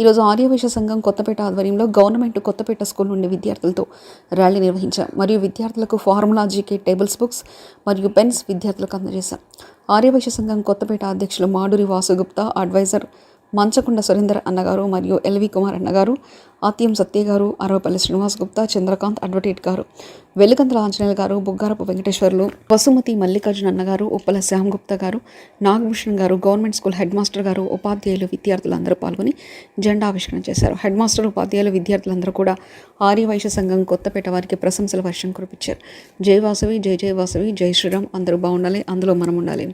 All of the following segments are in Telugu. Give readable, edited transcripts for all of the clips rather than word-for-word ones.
ఈరోజు ఆర్యవైశ్య సంఘం కొత్తపేట ఆధ్వర్యంలో గవర్నమెంట్ కొత్తపేట స్కూల్ నుండి విద్యార్థులతో ర్యాలీ నిర్వహించాం. మరియు విద్యార్థులకు ఫార్ములా జీకే టేబుల్స్ బుక్స్ మరియు పెన్స్ విద్యార్థులకు అందజేశాం. ఆర్యవైశ్య సంఘం కొత్తపేట అధ్యక్షులు మాడూరి వాసుగుప్తా, అడ్వైజర్ మంచకొండ సురేందర్ అన్నగారు మరియు ఎల్వి కుమార్ అన్నగారు, ఆత్యం సత్య గారు, అరవపల్లి శ్రీనివాస్ గుప్తా, చంద్రకాంత్ అడ్వకేట్ గారు, వెల్లికంతుల ఆంజనేయులు గారు, బుగ్గారపు వెంకటేశ్వర్లు, వసుమతి మల్లికార్జున అన్నగారు, ఉప్పల శ్యామ్ గుప్తా గారు, నాగభూషణ్ గారు, గవర్నమెంట్ స్కూల్ హెడ్ మాస్టర్ గారు, ఉపాధ్యాయులు, విద్యార్థులందరూ పాల్గొని జెండా ఆవిష్కరణ చేశారు. హెడ్ మాస్టర్, ఉపాధ్యాయులు, విద్యార్థులందరూ కూడా ఆర్యవైశ్య సంఘం కొత్తపేట వారికి ప్రశంసల వర్షం కురిపించారు. జై వాసవి, జై జై వాసవి, జై శ్రీరామ్, అందరూ బాగుండాలి, అందులో మనం ఉండాలి.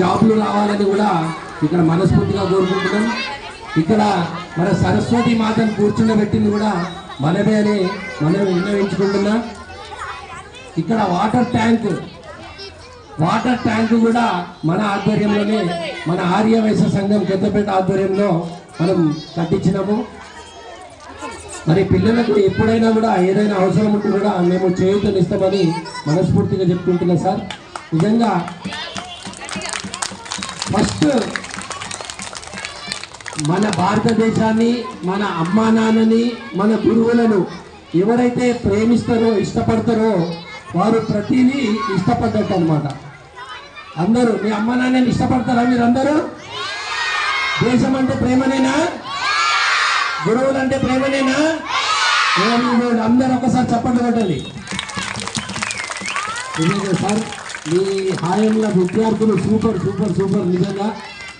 జాబ్లు రావాలని కూడా ఇక్కడ మనస్ఫూర్తిగా కోరుకుంటున్నాం. ఇక్కడ మన సరస్వతి మాతను కూర్చుండబెట్టింది కూడా మనమే అని మనం విన్నవించుకుంటున్నా. ఇక్కడ వాటర్ ట్యాంక్ కూడా మన ఆధ్వర్యంలోనే, మన ఆర్యవైశ్య సంఘం కొత్తపేట ఆధ్వర్యంలో మనం కట్టించినాము. మరి పిల్లలకు ఎప్పుడైనా కూడా ఏదైనా అవసరం ఉంటే కూడా మేము చేయూతనిస్తామని మనస్ఫూర్తిగా చెప్పుకుంటున్నాం సార్. నిజంగా ఫస్ట్ మన భారతదేశాన్ని, మన అమ్మా నాన్నని, మన గురువులను ఎవరైతే ప్రేమిస్తారో, ఇష్టపడతారో వారు ప్రతిదీ ఇష్టపడ్డట్టు అనమాట. అందరూ మీ అమ్మా నాన్నని ఇష్టపడతారా? మీరు అందరూ దేశం అంటే ప్రేమనేనా? గురువులు అంటే ప్రేమనేనా? అందరూ ఒకసారి చప్పట్లు కొట్టండి సార్. మీ హాయంలో విద్యార్థులు సూపర్ సూపర్ సూపర్. నిజంగా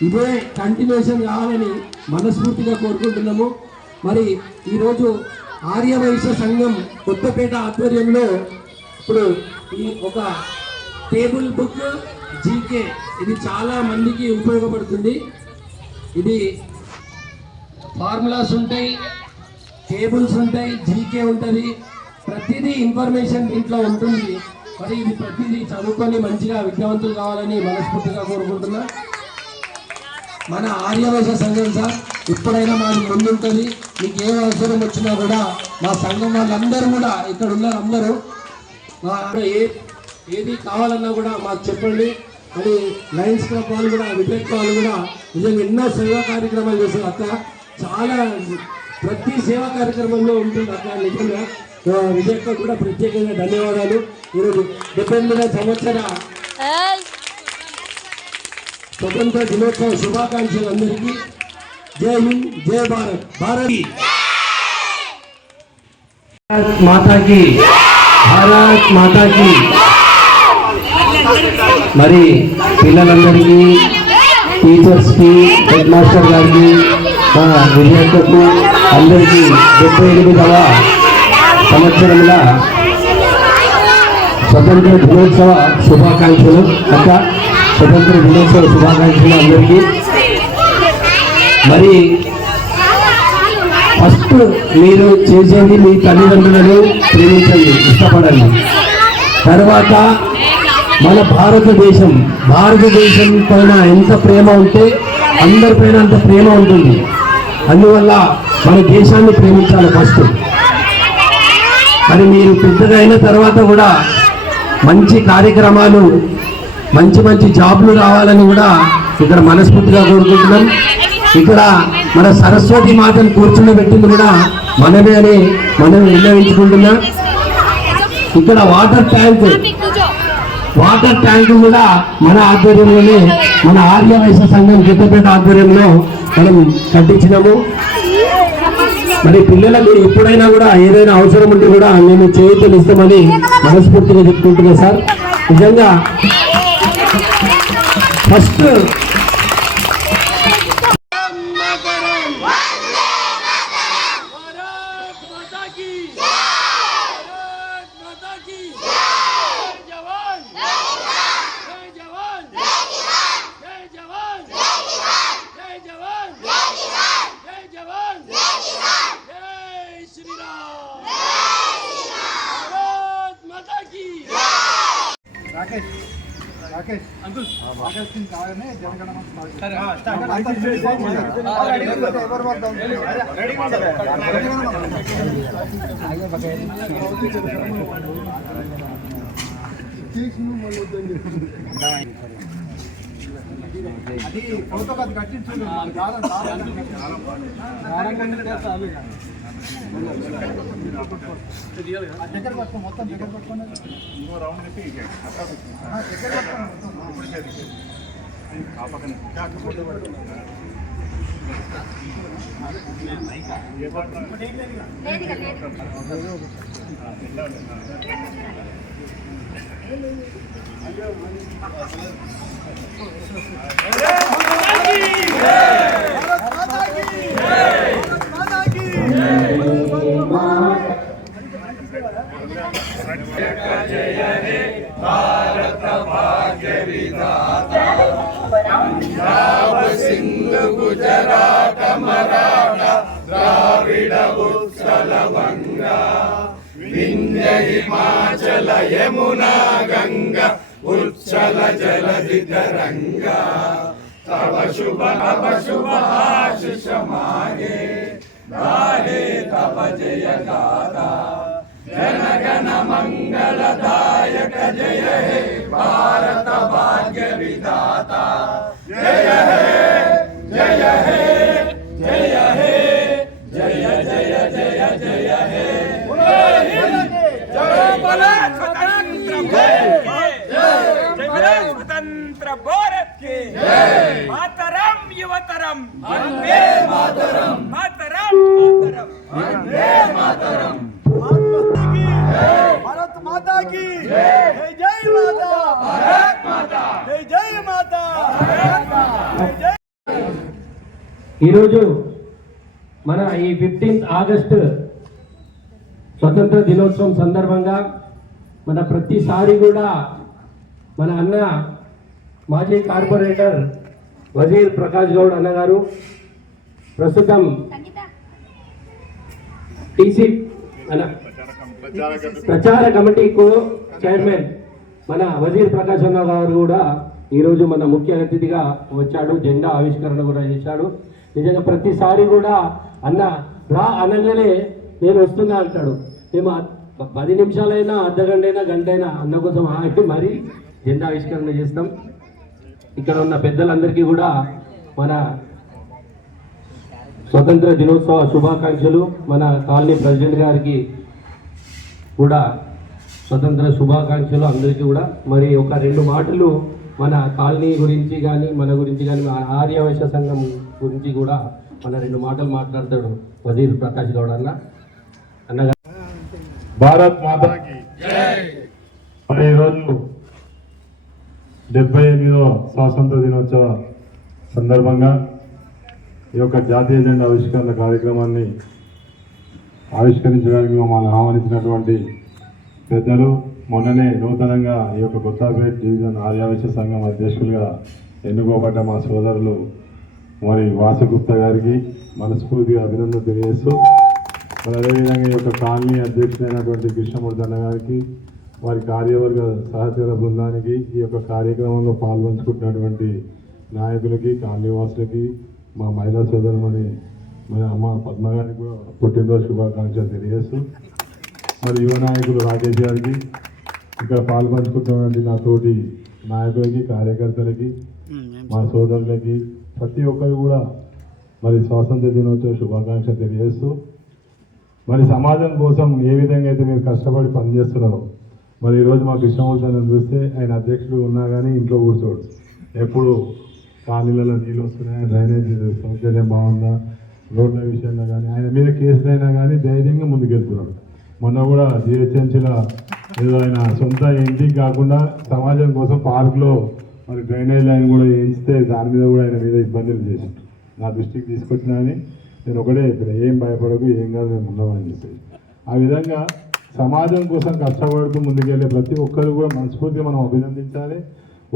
ఇదే కంటిన్యూషన్ కావాలని మనస్ఫూర్తిగా కోరుకుంటున్నాము. మరి ఈరోజు ఆర్యవైశ్య సంఘం కొత్తపేట ఆధ్వర్యంలో ఇప్పుడు ఈ ఒక టేబుల్ బుక్ జీకే, ఇది చాలా మందికి ఉపయోగపడుతుంది. ఇది ఫార్ములాస్ ఉంటాయి, టేబుల్స్ ఉంటాయి, జీకే ఉంటుంది, ప్రతిదీ ఇన్ఫర్మేషన్ దీంట్లో ఉంటుంది. మరి ఇది ప్రతిదీ చదువుకొని మంచిగా విద్యావంతులు కావాలని మనస్ఫూర్తిగా కోరుకుంటున్నా. మన ఆర్యవైశ్య సంఘం సార్ ఎప్పుడైనా మాకు ముందుంటుంది. మీకు ఏ అవసరం వచ్చినా కూడా మా సంఘం వాళ్ళందరూ కూడా, ఇక్కడ ఉన్న అందరూ ఏది కావాలన్నా కూడా మాకు చెప్పండి. మరి లయన్స్ క్లబ్ వాళ్ళు కూడా, వివేక్ వాళ్ళు కూడా నిజంగా ఎన్నో సేవా కార్యక్రమాలు చేస్తారు అక్క. చాలా ప్రతి సేవా కార్యక్రమంలో ఉంటుంది అక్క. నిజంగా విజయక్క కూడా ప్రత్యేకంగా ధన్యవాదాలు. ఈరోజు 78వ సంవత్సర స్వతంత్ర దినోత్సవ శుభాకాంక్షలు అందరికీ. జై హింద్, జై భారత్. భారత్ మాతాకి, భారత్ మాతాకి. మరి పిల్లలందరికీ, టీచర్స్కి, హెడ్ మాస్టర్ గారికి, విద్యార్థులకు అందరికీ 78వ సంవత్సరముల స్వతంత్ర దినోత్సవ శుభాకాంక్షలు. అక్క స్వతంత్ర దినోత్సవ శుభాకాంక్షలు అందరికీ. మరి ఫస్ట్ మీరు చేసేది మీ తల్లిదండ్రులను ప్రేమించండి, ఇష్టపడండి. తర్వాత మన భారతదేశం పైన ఎంత ప్రేమ ఉంటే అందరిపైన అంత ప్రేమ ఉంటుంది. అందువల్ల మన దేశాన్ని ప్రేమించాలి ఫస్ట్. మరి మీరు పెద్దగా అయిన తర్వాత కూడా మంచి కార్యక్రమాలు, మంచి జాబ్లు రావాలని కూడా ఇక్కడ మనస్ఫూర్తిగా కోరుకుంటున్నాం. ఇక్కడ మన సరస్వతి మాతను కూర్చుండబెట్టింది కూడా మనమే అని మనం నిర్ణయించుకుంటున్నాం. ఇక్కడ వాటర్ ట్యాంక్ కూడా మన ఆధ్వర్యంలోనే, మన ఆర్యవైశ్య సంఘం పెద్దపేట ఆధ్వర్యంలో మనం కట్టించినాము. మరి పిల్లలకు ఎప్పుడైనా కూడా ఏదైనా అవసరం ఉంటే కూడా మేము చేతులు ఇస్తామని మనస్ఫూర్తిగా చెప్పుకుంటున్నాం సార్. నిజంగా ఫస్ట్ అది ఫోటో కాదు కట్టించు దగ్గర పట్టుకో, మొత్తం దగ్గర పట్టుకోండి. దగ్గర भारत भाग्य विधाता पंजाब सिंध गुजरात मराठा द्राविड उत्कल बंगा विंध्य हिमाचल यमुना गंगा उच्चल जलधि तरंगा तव शुभ आशीष मागे गाहे तव जय गाथा जन गण मंगलदायक जय हे भारत भाग्य विधाता जय हे जय हे जय हे जय जय जय जय हे स्वतंत्र भारत के मातरम युवतरम वंदे मातरम मातरम मातरम वंदे मातरम भारत माता की जय जय माता, भारत माता जय जय माता, भारत माता जय. ఈరోజు మన ఈ 15th ఆగస్టు స్వతంత్ర దినోత్సవం సందర్భంగా మన ప్రతిసారి కూడా మన అన్న మాజీ కార్పొరేటర్ వజీర్ ప్రకాష్ గౌడ్ అన్నగారు, ప్రస్తుతం టీసీ ప్రచార కమిటీకు చైర్మన్ మన వజీర్ ప్రకాష్ అన్న గారు కూడా ఈరోజు మన ముఖ్య అతిథిగా వచ్చాడు. జెండా ఆవిష్కరణ కూడా చేశాడు. నిజంగా ప్రతిసారి కూడా అన్న రా అనగానే నేను వస్తున్నా అంటాడు. మేము 10 నిమిషాలైనా, అర్ధగంట అయినా, గంట అయినా అన్న కోసం ఆగి మరీ జెండా ఆవిష్కరణ చేస్తాం. ఇక్కడ ఉన్న పెద్దలందరికీ కూడా మన స్వతంత్ర దినోత్సవ శుభాకాంక్షలు. మన కాలనీ ప్రెసిడెంట్ గారికి కూడా స్వతంత్ర శుభాకాంక్షలు అందరికీ కూడా. మరి ఒక 2 మాటలు మన కాలనీ గురించి కానీ మన గురించి కానీ ఆర్యవైశ్య సంఘం గురించి కూడా మన 2 మాటలు మాట్లాడతాడు వజీర్ ప్రకాష్ గౌడ్ అన్నగారు. భారత్ మాతాకి మరి ఈరోజు 78వ స్వాతంత్ర దినోత్సవ సందర్భంగా ఈ యొక్క జాతీయ జెండా ఆవిష్కరణ కార్యక్రమాన్ని ఆవిష్కరించడానికి మమ్మల్ని ఆహ్వానించినటువంటి పెద్దలు, మొన్ననే నూతనంగా ఈ యొక్క కొత్తపేట డివిజన్ ఆర్యవైశ్య సంఘం అధ్యక్షులుగా ఎన్నుకోబడ్డ మా సోదరులు మరి వాసుగుప్తా గారికి మనస్ఫూర్తిగా అభినందన తెలియజేస్తూ, మరి అదేవిధంగా ఈ యొక్క కాలనీ అధ్యక్షుడైనటువంటి కృష్ణమూర్తి అన్న గారికి, వారి కార్యవర్గ సహచర బృందానికి, ఈ యొక్క కార్యక్రమంలో పాల్పంచుకుంటున్నటువంటి నాయకులకి, కాలనీవాసులకి, మా మహిళా సోదరుమని మన అమ్మ పద్మ గారికి కూడా పుట్టినరోజు శుభాకాంక్షలు తెలియజేస్తూ, మరి యువ నాయకులు రాకేష్ గారికి, ఇక్కడ పాల్పంచుకుంటున్నటువంటి నా తోటి నాయకులకి, కార్యకర్తలకి, మా సోదరులకి, ప్రతి ఒక్కరు కూడా మరి స్వాతంత్ర దినోత్సవ శుభాకాంక్షలు తెలియజేస్తూ, మరి సమాజం కోసం ఏ విధంగా అయితే మీరు కష్టపడి పనిచేస్తున్నారో, మరి ఈరోజు మా కృష్ణమూర్తి చూస్తే ఆయన అధ్యక్షుడు ఉన్నా కానీ ఇంట్లో కూర్చోడు, ఎప్పుడు కాలనీలలో నీళ్ళు వస్తున్నాయి, డ్రైనేజ్ సౌకర్యం బాగుందా, రోడ్ల విషయంలో కానీ ఆయన మీద కేసులైనా కానీ ధైర్యంగా ముందుకెళ్తున్నాడు. మొన్న కూడా జిహెచ్ఎంసీలో ఏదో ఆయన సొంత ఇంటికి కాకుండా సమాజం కోసం పార్కులో మరి డ్రైనేజ్ లైన్ కూడా వేయించితే దాని మీద కూడా ఆయన మీద ఇబ్బందులు చేసి నా దృష్టికి తీసుకొచ్చినా అని నేను ఒకటే చెప్పిన, ఏం భయపడకు, ఏం కాదు, మేము ఉన్నామని చెప్పేసి. ఆ విధంగా సమాజం కోసం కష్టపడుతూ ముందుకెళ్ళే ప్రతి ఒక్కరు కూడా మనస్ఫూర్తిగా మనం అభినందించాలి,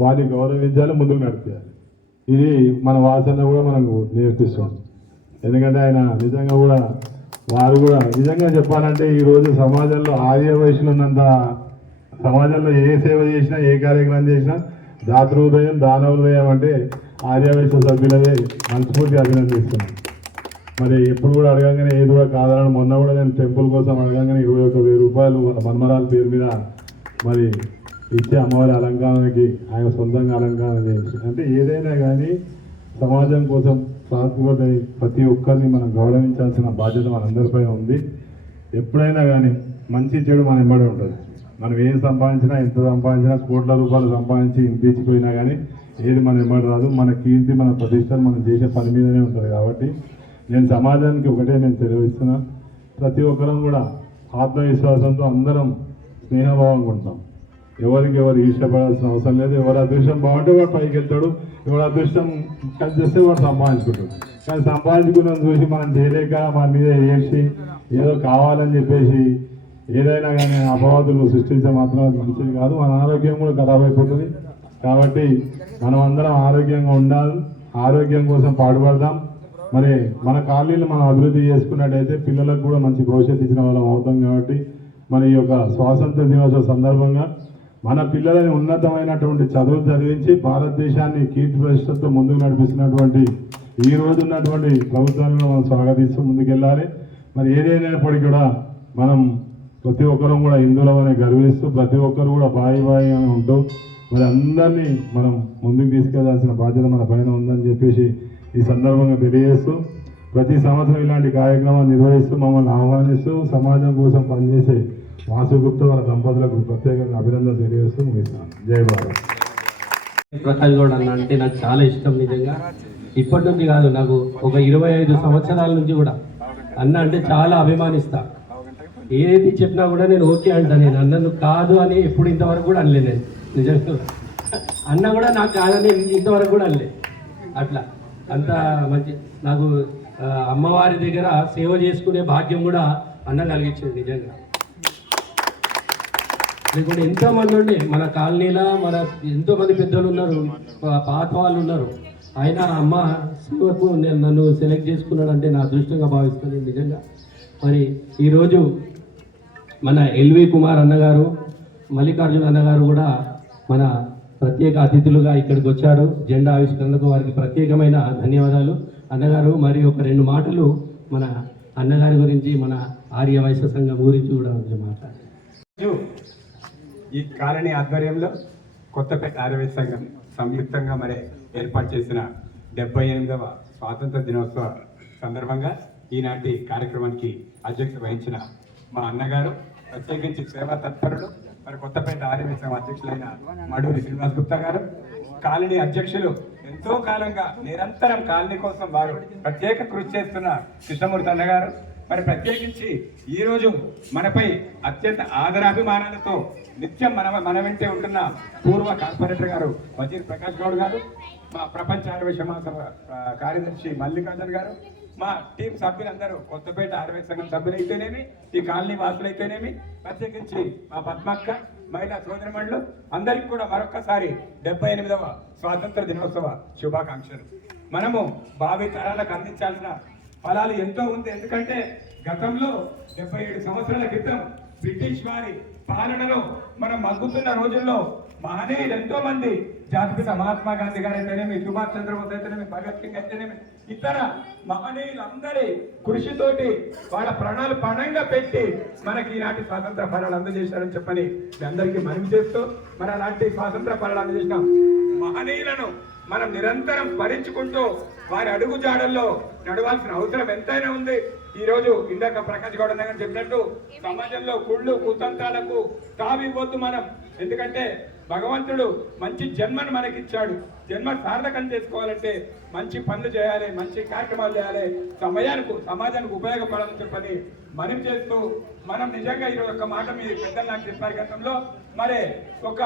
వారిని గౌరవించాలి, ముందుకు నడిపించాలి. ఇది మన వాసన కూడా మనకు నేర్పిస్తుంది. ఎందుకంటే ఆయన నిజంగా కూడా వారు కూడా నిజంగా చెప్పాలంటే ఈరోజు సమాజంలో ఆర్యవైశ్యులు ఉన్నంత సమాజంలో ఏ సేవ చేసినా, ఏ కార్యక్రమం చేసినా దాతృహృదయం, దానహృదయం అంటే ఆర్యవైశ్య సభ్యులదే మనస్ఫూర్తి అభినందిస్తున్నాను. మరి ఎప్పుడు కూడా అడగంగానే ఏది కూడా కాదని, మొన్న కూడా నేను టెంపుల్ కోసం అడగంగానే 21,000 రూపాయలు మన్మరాల పేరు మీద మరి ఇచ్చే అమ్మవారి అలంకారానికి ఆయన సొంతంగా అలంకారం చేసి, అంటే ఏదైనా కానీ సమాజం కోసం ప్రాతిపడి ప్రతి ఒక్కరిని మనం గౌరవించాల్సిన బాధ్యత మనందరిపైన ఉంది. ఎప్పుడైనా కానీ మంచి చెడు మన వెంబడి ఉంటుంది. మనం ఏం సంపాదించినా, ఎంత సంపాదించినా, కోట్ల రూపాయలు సంపాదించి ఇంటిచ్చిపోయినా కానీ ఏది మన వెంబడి రాదు. మన కీర్తి, మన ప్రతిష్టలు మనం చేసే పని మీదనే ఉంటుంది. కాబట్టి నేను సమాజానికి ఒకటే నేను తెలియజేస్తున్నా, ప్రతి ఒక్కరం కూడా ఆత్మవిశ్వాసంతో అందరం స్నేహభావంగా ఉంటాం. ఎవరికి ఎవరు ఈర్ష్యపడాల్సిన అవసరం లేదు. ఎవరి అదృష్టం బాగుంటే వాడు పైకి వెళ్తాడు, ఎవరి అదృష్టం కలిసి చేస్తే వాడు సంపాదించుకుంటాడు. కానీ సంపాదించుకున్న చూసి మనం చేయలేక మన మీద ఏడ్చి ఏదో కావాలని చెప్పేసి ఏదైనా కానీ అపవాదులు సృష్టించే మాత్రం అది మంచిది కాదు. మన ఆరోగ్యం కూడా ఖరాబ్ అయిపోతుంది. కాబట్టి మనం అందరం ఆరోగ్యంగా ఉండాలి, ఆరోగ్యం కోసం పాటుపడదాం. మరి మన కాలనీలు మనం అభివృద్ధి చేసుకున్నట్టయితే పిల్లలకు కూడా మంచి భవిష్యత్తు ఇచ్చిన వాళ్ళం అవుతాం. కాబట్టి మన ఈ యొక్క స్వాతంత్ర దినోత్సవ సందర్భంగా మన పిల్లలని ఉన్నతమైనటువంటి చదువు చదివించి భారతదేశాన్ని కీర్తి ప్రతిష్టతో ముందుకు నడిపిస్తున్నటువంటి ఈ రోజు ఉన్నటువంటి ప్రభుత్వాలను మనం స్వాగతిస్తూ ముందుకెళ్ళాలి. మరి ఏదైనప్పటికీ కూడా మనం ప్రతి ఒక్కరూ కూడా హిందువులమని గర్విస్తూ ప్రతి ఒక్కరు కూడా బాయి అని ఉంటూ మరి అందరినీ మనం ముందుకు తీసుకెళ్లాల్సిన బాధ్యత మన పైన ఉందని చెప్పేసి ఈ సందర్భంగా తెలియజేస్తూ, ప్రతి సంవత్సరం ఇలాంటి కార్యక్రమాలు నిర్వహిస్తూ మమ్మల్ని ఆహ్వానిస్తూ సమాజం కోసం పనిచేసే వాసుగుప్తా వాళ్ళ దంపతులకు ప్రత్యేకంగా అభినందన తెలియజేస్తూ ముగిస్తాను. జై భారత్. ప్రకాష్ గౌడ్ అన్న అంటే నాకు చాలా ఇష్టం. నిజంగా ఇప్పటి నుంచి కాదు, నాకు ఒక 25 సంవత్సరాల నుంచి కూడా అన్న అంటే చాలా అభిమానిస్తా. ఏది చెప్పినా కూడా నేను ఓకే అంటా. నేను అన్నను కాదు అని ఎప్పుడు ఇంతవరకు కూడా అనలే. నేను నిజంగా అన్న కూడా నాకు కాదని ఇంతవరకు కూడా అనలే. అట్లా అంత మంచి నాకు అమ్మవారి దగ్గర సేవ చేసుకునే భాగ్యం కూడా అన్న కలిగించింది. నిజంగా లేకుంటే ఎంతోమంది ఉండే మన కాలనీలో మన ఎంతోమంది పెద్దలు ఉన్నారు, పాత వాళ్ళు ఉన్నారు. ఆయన అమ్మ సేవకు నన్ను సెలెక్ట్ చేసుకున్నాడంటే నా అదృష్టంగా భావిస్తుంది నిజంగా. మరి ఈరోజు మన ఎల్వి కుమార్ అన్నగారు, మల్లికార్జున అన్నగారు కూడా మన ప్రత్యేక అతిథులుగా ఇక్కడికి వచ్చారు. జెండా ఆవిష్కరణకు వారికి ప్రత్యేకమైన ధన్యవాదాలు. అన్నగారు మరి ఒక 2 మాటలు మన అన్నగారి గురించి, మన ఆర్యవైశ్య సంఘం గురించి కూడా మాట్లాడారు. ఈ కాలనీ ఆధ్వర్యంలో కొత్తపేట ఆర్యవైశ్య సంఘం సంయుక్తంగా మరి ఏర్పాటు చేసిన 78వ స్వాతంత్ర దినోత్సవ సందర్భంగా ఈనాటి కార్యక్రమానికి అధ్యక్షత వహించిన మా అన్నగారు ప్రత్యేకించి సేవా తత్పరులు మరి కొత్తపేట ఆర్యవైశ్య సంఘం అధ్యక్షులైన మడూరి శ్రీనివాస్ గుప్తా గారు, కాలనీ అధ్యక్షులు ఎంతో కాలంగా నిరంతరం కాలనీ కోసం వారు ప్రత్యేక కృషి చేస్తున్న కృష్ణమూర్తి అన్న గారు, మరి ప్రత్యేకించి ఈరోజు మనపై అత్యంత ఆదరాభిమానాలతో నిత్యం మన వెంటే ఉంటున్న పూర్వ కార్పొరేటర్ గారు వజీర్ ప్రకాష్ గౌడ్ గారు, మా ప్రపంచ ఆర్యవైశ్య మహాసభ కార్యదర్శి మల్లికార్జున్ గారు, మా టీం సభ్యులందరూ కొత్తపేట ఆర్యవైశ్య సంఘం సభ్యులైతేనేమి, ఈ కాలనీ వాసులైతేనేమి, ప్రత్యేకించి మా పద్మక్క మహిళా సోదరిమణులు అందరికీ కూడా మరొక్కసారి 78వ స్వాతంత్ర దినోత్సవ శుభాకాంక్షలు. మనము భావి తరాలకు అందించాల్సిన ఫలాలు ఎంతో ఉంది. ఎందుకంటే గతంలో 77 సంవత్సరాల క్రితం బ్రిటిష్ వారి పాలనలో మనం మగ్గుతున్న రోజుల్లో మహనీయులు ఎంతో మంది, జాతిపిత మహాత్మా గాంధీ గారు అయితేనేమి, సుభాష్ చంద్రబోస్ అయితేనేమి, భగత్ సింగ్ అయితేనేమి, ఇతర మహనీయులందరి కృషితోటి వాళ్ళ ప్రాణాలు పణంగా పెట్టి మనకి ఈనాటి స్వాతంత్ర ఫలాలు అందజేశారని చెప్పని మీ అందరికీ మనవి చేస్తూ, మరి అలాంటి స్వాతంత్ర ఫలాలు అందజేసిన మహనీయులను మనం నిరంతరం స్మరించుకుంటూ వారి అడుగు జాడల్లో నడవాల్సిన అవసరం ఎంతైనా ఉంది. ఈ రోజు ఇందాక ప్రకాష్ గౌడ్ అన్న చెప్పినట్టు సమాజంలో కుళ్ళు కుతంత్రాలకు తావివ్వద్దు మనం. ఎందుకంటే భగవంతుడు మంచి జన్మను మనకిచ్చాడు. జన్మ సార్థకం చేసుకోవాలంటే మంచి పనులు చేయాలి, మంచి కార్యక్రమాలు చేయాలి, సమాజానికి ఉపయోగపడాలని చెప్పని మనం చేస్తూ, మనం నిజంగా ఈరోజు ఒక మాట మీ పెద్దలు నాకు చెప్పారు గతంలో, మరి ఒక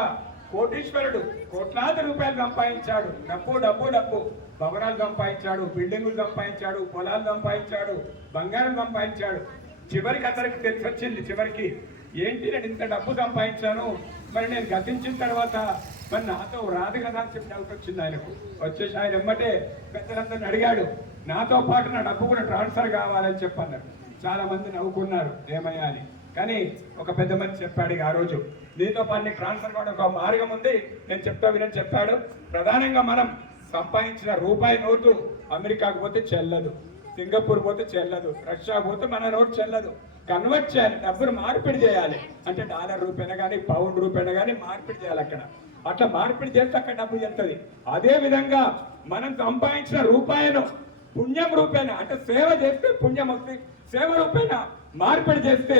కోటీశ్వరుడు కోట్లాది రూపాయలు సంపాదించాడు, డబ్బు డబ్బు డబ్బు, భవనాలు సంపాదించాడు, బిల్డింగులు సంపాదించాడు, పొలాలు సంపాదించాడు, బంగారం సంపాదించాడు. చివరికి అతనికి తెలిసి వచ్చింది, చివరికి ఏంటి నేను ఇంత డబ్బు సంపాదించాను, మరి నేను గతించిన తర్వాత మరి నాతో రాదు కదా అని చెప్పి డౌట్ వచ్చింది ఆయనకు. వచ్చేసి ఆయన ఎమ్మటే పెద్దలందరిని అడిగాడు, నాతో పాటు నా డబ్బు కూడా ట్రాన్స్ఫర్ కావాలని చెప్పన్నారు. చాలా మంది నవ్వుకున్నారు ఏమయ్యా అని. కానీ ఒక పెద్ద మనిషి చెప్పాడు ఆ రోజు, దీంతో పాటు ట్రాన్స్ఫర్ కావడం ఒక మార్గం ఉంది, నేను చెప్తా వినని చెప్పాడు. ప్రధానంగా మనం సంపాదించిన రూపాయి నోటు అమెరికాకు పోతే చెల్లదు, సింగపూర్ పోతే చెల్లదు, రష్యా పోతే మన నోటు చెల్లదు. కన్వర్ట్ చేయాలి, డబ్బును మార్పిడి చేయాలి. అంటే డాలర్ రూపాయన కానీ పౌండ్ రూపాయన కానీ మార్పిడి చేయాలి. అక్కడ అట్లా మార్పిడి చేస్తే అక్కడ డబ్బు చెల్తుంది. అదే విధంగా మనం సంపాదించిన రూపాయను పుణ్యం రూపాయన, అంటే సేవ చేస్తే పుణ్యం వస్తుంది, సేవ రూపాయన మార్పిడి చేస్తే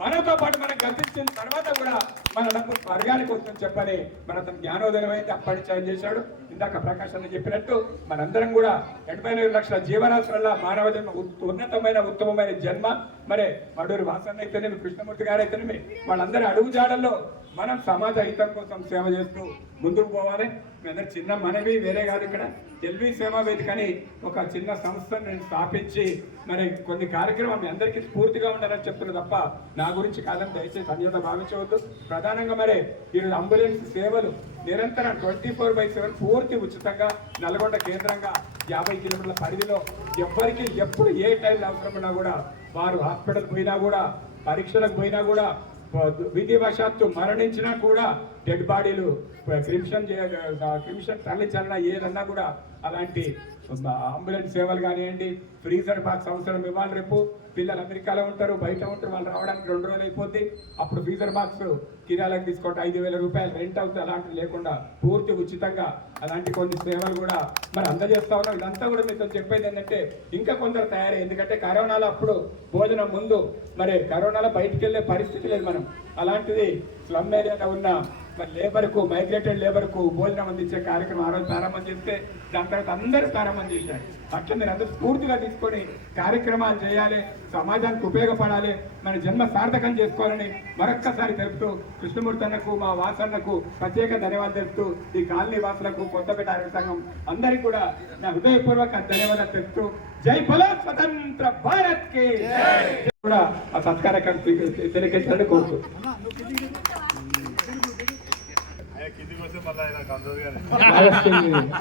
మనతో పాటు మనం గతించిన తర్వాత కూడా మన డబ్బు స్వర్గానికి వస్తుందని చెప్పని మన తన జ్ఞానోదయం అయితే అప్పటి చేంజ్ చేశాడు. ఇందాక ప్రకాష్ అన్న చెప్పినట్టు మనందరం కూడా 84 లక్షల జీవరాశుల మానవ జన్మ ఉన్నతమైన ఉత్తమమైన జన్మ. మరి మడూరి వాసన్న అయితేనేమి, కృష్ణమూర్తి గారు అయితేనేమి, వాళ్ళందరి అడుగు జాడల్లో మనం సమాజ హితం కోసం సేవ చేస్తూ ముందుకు పోవాలి. మీ అందరు చిన్న మనవి వేరే కాదు, ఇక్కడ ఎల్వి సేవా వేదిక అని ఒక చిన్న సంస్థను నేను స్థాపించి మరి కొన్ని కార్యక్రమం మీ అందరికీ స్ఫూర్తిగా ఉండాలని చెప్తున్నా తప్ప నా గురించి కాదని దయచేసి అన్యత భావించవద్దు. ప్రధానంగా మరి ఈరోజు అంబులెన్స్ సేవలు నిరంతరం 24/7 పూర్తి ఉచితంగా నల్గొండ కేంద్రంగా 50 కిలోమీటర్ల పరిధిలో ఎవరికి ఎప్పుడు ఏ టైంలో అవసరమైనా కూడా, వారు హాస్పిటల్ పోయినా కూడా, పరీక్షలకు పోయినా కూడా, విధివశాత్తు మరణించినా కూడా, డెడ్ బాడీలు క్రిమిషన్ తరలించాలన్నా ఏదన్నా కూడా అలాంటి అంబులెన్స్ సేవలు కానివ్వండి. ఫ్రీజర్ బాక్స్ అవసరం ఇవ్వాలి. రేపు పిల్లలు అమెరికాలో ఉంటారు, బయట ఉంటారు, వాళ్ళు రావడానికి 2 రోజులు అయిపోద్ది. అప్పుడు ఫ్రీజర్ బాక్స్ కిరాలకు తీసుకోవడం 5,000 రూపాయలు రెంట్ అవుతుంది. అలాంటివి లేకుండా పూర్తి ఉచితంగా అలాంటి కొన్ని సేవలు కూడా మరి అందజేస్తా ఉన్నాం. ఇదంతా కూడా మీతో చెప్పేది ఏంటంటే ఇంకా కొందరు తయారై, ఎందుకంటే కరోనాలో అప్పుడు భోజనం ముందు మరి కరోనాలో బయటికి వెళ్ళే పరిస్థితి లేదు మనం. అలాంటిది స్లమ్ ఏరియాలో ఉన్న మరి లేబర్కు, మైగ్రేటెడ్ లేబర్కు భోజనం అందించే కార్యక్రమం ఆ రోజు ప్రారంభం చేస్తే దాని తర్వాత అందరూ ప్రారంభం చేశారు. అట్లా మీరు అందరూ స్ఫూర్తిగా తీసుకొని కార్యక్రమాలు చేయాలి, సమాజానికి ఉపయోగపడాలి, మన జన్మ సార్థకం చేసుకోవాలని మరొక్కసారి తెలుపుతూ కృష్ణమూర్తి అన్నకు, మా వాసన్నకు ప్రత్యేక ధన్యవాదాలు తెలుపుతూ ఈ కాలనీ వాసులకు, కొత్తపేట ఆరోగ్య సంఘం అందరికీ కూడా నా హృదయపూర్వక ధన్యవాదాలు తెలుపుతూ జై బలో స్వతంత్ర భారత్ కి కూడా ఆ సత్కార్యక్రమం తెలియజేయాలని కోరుతున్నాను.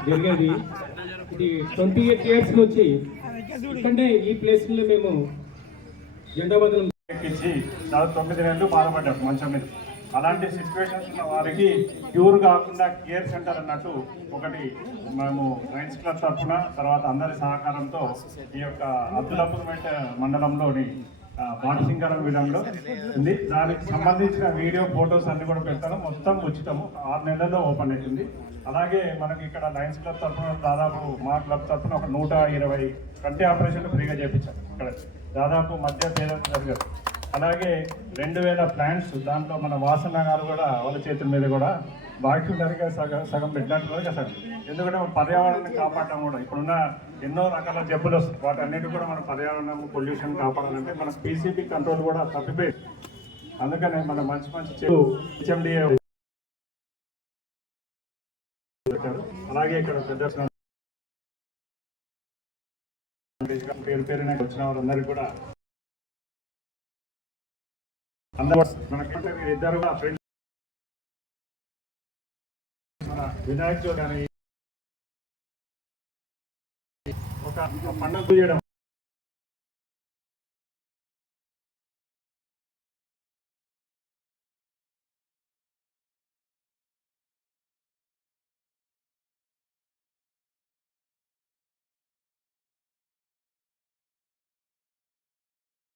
జరిగేది ఇది 28 years నుంచి ఎందుకంటే ఈ ప్లేస్ లో మేము జెండా బదులు ఎక్కించి దాదాపు 9 నెలలు బాధపడ్డారు మంచం మీద. అలాంటి సిచ్యువేషన్స్ ఉన్న వారికి ప్యూర్ కాకుండా కేర్ సెంటర్ అన్నట్టు ఒకటి మేము లయన్స్ క్లబ్ తరఫున, తర్వాత అందరి సహకారంతో ఈ యొక్క అబ్దుల్లాపూర్ మండలంలోని బాణసింగారం విధంలో ఉంది. దానికి సంబంధించిన వీడియో, ఫొటోస్ అన్ని కూడా పెడతాను. మొత్తం ఉచితము, 6 నెలల్లో ఓపెన్ అవుతుంది. అలాగే మనకి ఇక్కడ లయన్స్ క్లబ్ తరఫున దాదాపు మా క్లబ్ తరఫున ఒక 120 కంటి ఆపరేషన్లు ఫ్రీగా చేయించాం. ఇక్కడ దాదాపు మధ్య పేద జరగదు. అలాగే 2000 ప్లాంట్స్, దాంట్లో మన వాసన గారు కూడా వాళ్ళ చేతుల మీద కూడా బాధ్యులరిగా సగం పెట్టినట్టుగా సగం. ఎందుకంటే మన పర్యావరణాన్ని కాపాడడం కూడా ఇప్పుడున్న ఎన్నో రకాల జబ్బులు వస్తాయి, వాటన్నిటి కూడా మన పర్యావరణం పొల్యూషన్ కాపాడాలంటే మన పీసీబీ కంట్రోల్ కూడా తప్పిపోయింది. అందుకనే మన మంచి హెచ్ఎండిఏ పెట్టారు. అలాగే ఇక్కడ ప్రదర్శన పేరు పేరున వచ్చిన వారందరికీ కూడా అందరూ మనకి ఇద్దరు ఫ్రెండ్స్ వినాయక చవితి అని ఒక పండుగ చేయడం